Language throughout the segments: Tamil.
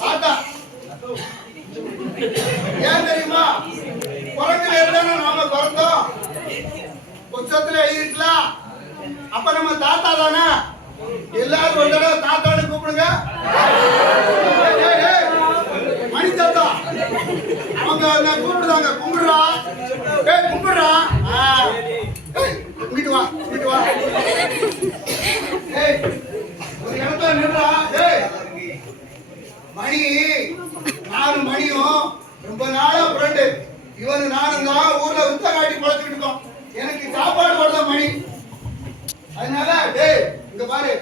தாத்தா ஏன் தெரியுமா? குரங்குல இருந்தானே நாம பிறந்தோம். புத்தகத்துல எழுதிருக்கலாம். அப்ப நம்ம தாத்தா தானே. எல்லாரும் ஒரு தடவை தாத்தான்னு கூப்பிடுங்க. மணி தாத்தா அவங்க கூப்பிடுறாங்க. கும்பிடுறா, கும்பிடுறா. இங்கிட்டு வா, இங்கிட்டு வா. ஒரு இடத்துல நின்றா. மணி நானும் மணியும் ரொம்ப நாளா ஃப்ரெண்டு. இவனு நானும் தான் ஊர்ல வித்த காட்டி பழச்சிட்டு இருக்கோம். எனக்கு சாப்பாடு போடுற மணி. அதனால இங்க பாரு,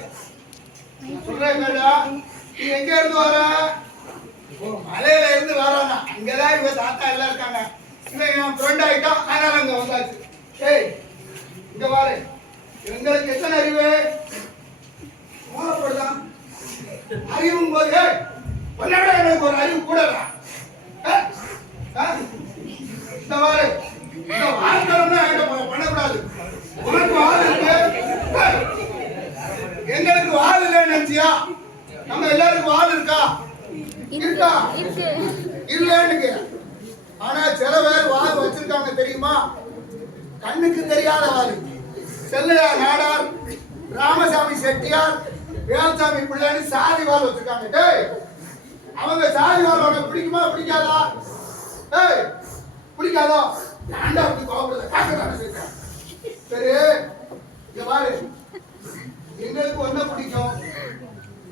சொல்றேன் கேடா, நீ எங்க இருந்து வர? மலையில இருந்து வரானா? இங்கதான் இவங்க தாத்தா எல்லாம் இருக்காங்க. இவன் என் ஃப்ரெண்ட் ஆயிட்டான். அதனால அங்க வந்தாச்சு. இங்க பாரு, எங்களுக்கு எத்தனை அறிவு போதான் அறிவும் போது பண்ண எனக்கு ஒரு அறிவு கூட இந்த பாரு, இந்த வாழ்க்கை பண்ணக்கூடாது. உனக்கு வாழ் இருக்கு, எங்களுக்கு வாழ் இல்லைன்னு நினைச்சியா? நம்ம எல்லாருக்கும் வாழ் இருக்கா? இருக்கா? இல்லைன்னு. ஆனா சில பேர் வாழ் வச்சிருக்காங்க தெரியுமா? கண்ணுக்கு தெரியாத வாழ். செல்லையார் நாடார், ராமசாமி செட்டியார், வேல்சாமி பிள்ளைன்னு சாதி வாழ் வச்சிருக்காங்க. அவங்க சாதி வாழ் உனக்கு பிடிக்குமா பிடிக்காதா? பிடிக்காதோ? ஏன்டா அப்படி கோபப்படுற? காக்கறானே சேர்க்க. சரி இங்க பாரு, எங்களுக்கு ஒன்ன பிடிக்கும்,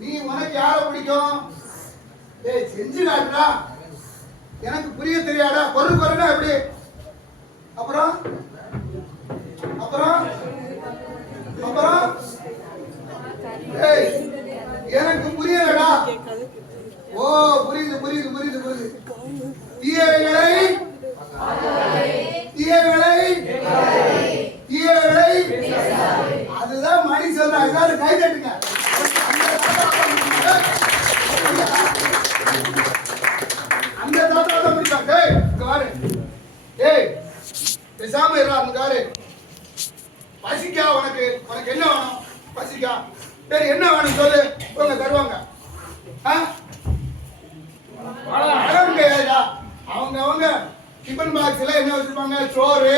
நீ உனக்கு யார பிடிக்கும்? செஞ்சு காட்டுறா. எனக்கு புரிய தெரியாதா? பொருள் குறைனா எப்படி? அப்புறம் அப்புறம் அப்புறம் எனக்கு புரியலடா. ஓ புரியுது புரியுது புரியுது புரியுது. தீயவைகளை தீயவைகளை தீயவைகளை அதுதான் மணி சொல்றாங்க. எல்லாரும் கை தட்டுங்க. அந்த தாத்தா தான் பிடிப்பாங்க. இங்க பாரு, பேசாம இருக்காரு. பசிக்கா உனக்கு? உனக்கு என்ன வேணும்? பசிக்கா? சரி என்ன வேணும் சொல்லு, உங்க தருவாங்க. அவங்க அவங்க டிபன் பாக்ஸ்ல என்ன வச்சிருப்பாங்க? சோறு,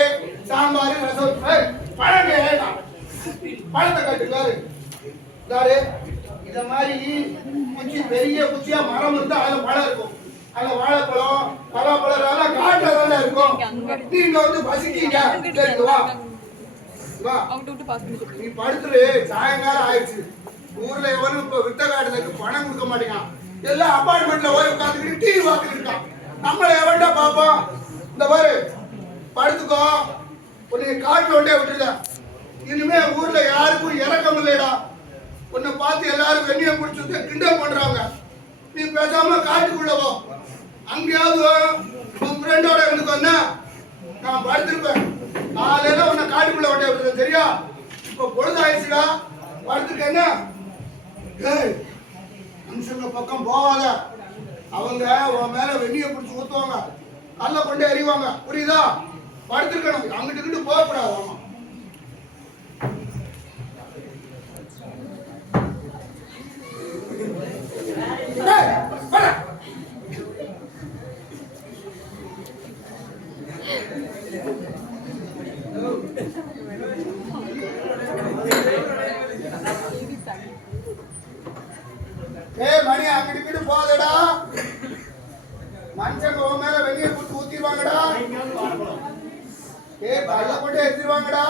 சாம்பார், ரசம். பழத்தை கட்டுக்காரு. இத மாதிரி குச்சி, பெரிய குச்சியா மரம் இருந்தா அதுல பழம் இருக்கும். அதுல வாழைப்பழம், பலாப்பழம் எல்லாம் காட்டுல தானே இருக்கும். நீங்க வந்து பசிக்கீங்க, வா வா நீ படுத்துரு. சாயங்காலம் ஆயிடுச்சு. ஊர்ல எவனும் இப்ப வித்த காட்டுறதுக்கு பணம் கொடுக்க மாட்டேங்கான். எல்லாம் அபார்ட்மெண்ட்ல போய் உட்காந்துக்கிட்டு டிவி பார்த்துட்டு இருக்கான். நம்மள எவன்டா பாப்போம்? இந்த பாரு, படுத்துக்கோ. உன்னை காட்டுல ஒண்டே விட்டுருத. இனிமே ஊர்ல யாருக்கும் இறக்கம் இல்லைடா. உன்னை பார்த்து எல்லாரும் வெண்ணியை குடிச்சு கிண்டல் பண்றாங்க. நீ பேசாம காட்டுக்குள்ள போ. அங்கேயாவது உன் ஃப்ரெண்டோட எனக்கு வந்தா நான் படுத்திருப்பேன். காலையில உன்னை காட்டுக்குள்ள ஒண்டே விட்டுருத. சரியா? இப்ப பொழுது ஆயிடுச்சுடா, படுத்துருக்கேன்னா மனுஷங்க பக்கம் போவாத. அவங்க உன் மேல வெண்ணியை பிடிச்சி ஊத்துவாங்க, கல்ல கொண்டே எறிவாங்க. புரியுதா? படுத்திருக்கணும், அங்கிட்டு போகக்கூடாது. ஆமா மணி அங்கிட்டு போதடா. மனுஷங்க உன் மேல வெளியே கொடுத்து ஊத்திடுவாங்கடா. பல்ல போட்டு எடுத்துருவாங்கடா.